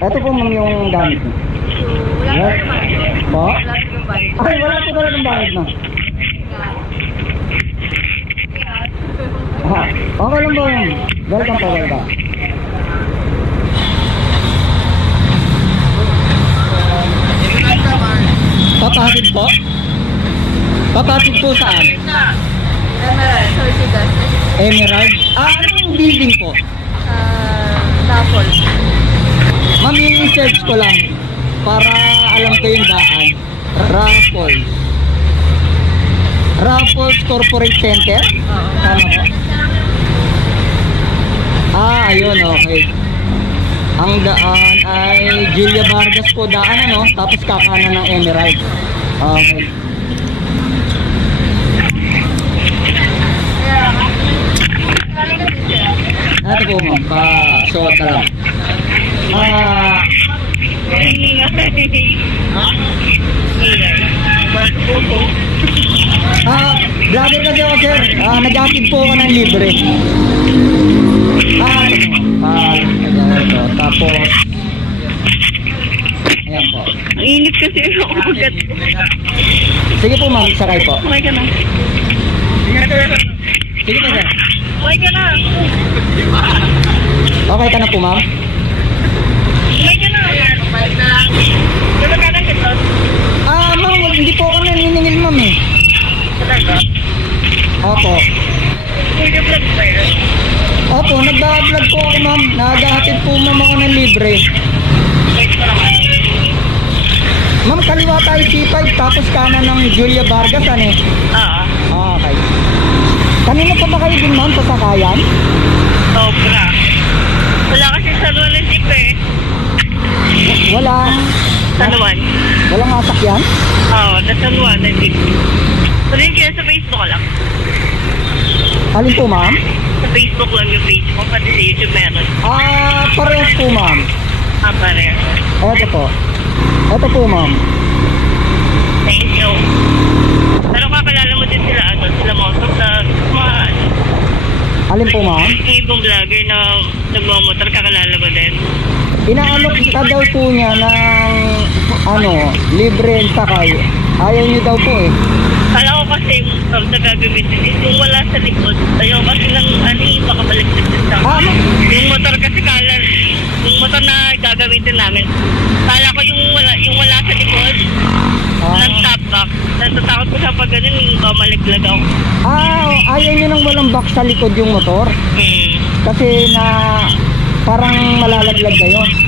Ito po ma'am yung gamit niyo. Wala Yes. naman. Po? Wala yung bayad. Ay, wala po talagang gamit na. Ah, okay lang po yun. Welcome po, welcome. Papatid po? Papatid po saan? Emerald, Sortigas. Emerald? Ah, anong building po? Tapol. Ma'am, yung search ko lang para alam ko yung daan. Raffles. Raffles Corporate Center? Tama po? Ah, ayun, okay. Ang daan ay Julia Vargas po daan, ano? Tapos kakanan ng Emerald. Okay. Ito po ma'am, pa-short ka lang. Vlogger kasi ako sir. Nag-atid po ako ng libre. Ito. Tapos, ayan po. Ang init kasi yung ugat. Sige po ma'am, sakay po. Okay ka na. Sige po sir. Okay ka na. Okay ka na po ma'am? Okay ka na. Okay na. Diba ka na kito? Ma'am, hindi po ako naniningil ma'am eh. Talaga? Opo. Pwede vlog ba yan? Opo, nagbablog po ako ma'am. Nagahatid po ma'am ako ng libre. Wait mo naman. Ma'am, kaliwa tayo C5 tapos kanan ng Julia Vargas, ano eh? Oo. Okay. Kanina pa ba kayo din ma'am sa sakayan? Sobra. Wala kasi sa luwan ng jeep eh. Walang... Sa luwan? Walang sasakyan? Oo, nasa luwan ng jeep. Pero yun kaya sa Facebook lang. Alin po ma'am? Sa Facebook lang yung page mo, pati sa YouTube meron. Parehas po ma'am. Pareho. Ito po. Ito po ma'am. Thank you. Pero kakalala mo din sila, sila motor sa mga, Alin po ma'am? yung ibang vlogger na nagmamotor, kakalala mo din. Inaalok ka daw po niya ng libre and sakay. Ayaw niyo daw po eh. Kala ko kasi na gagamitin is yung wala sa likod. Ayaw kasi lang, baka baliktad din sa Ma'am? yung motor kasi yung motor na gagamitin namin. Kala ko yung wala sa likod, ng top back. Natatakot ko sa pag ganun, yung malaglag ako. Ayaw niyo nang walang box sa likod yung motor. Kasi na parang malalaglag kayo.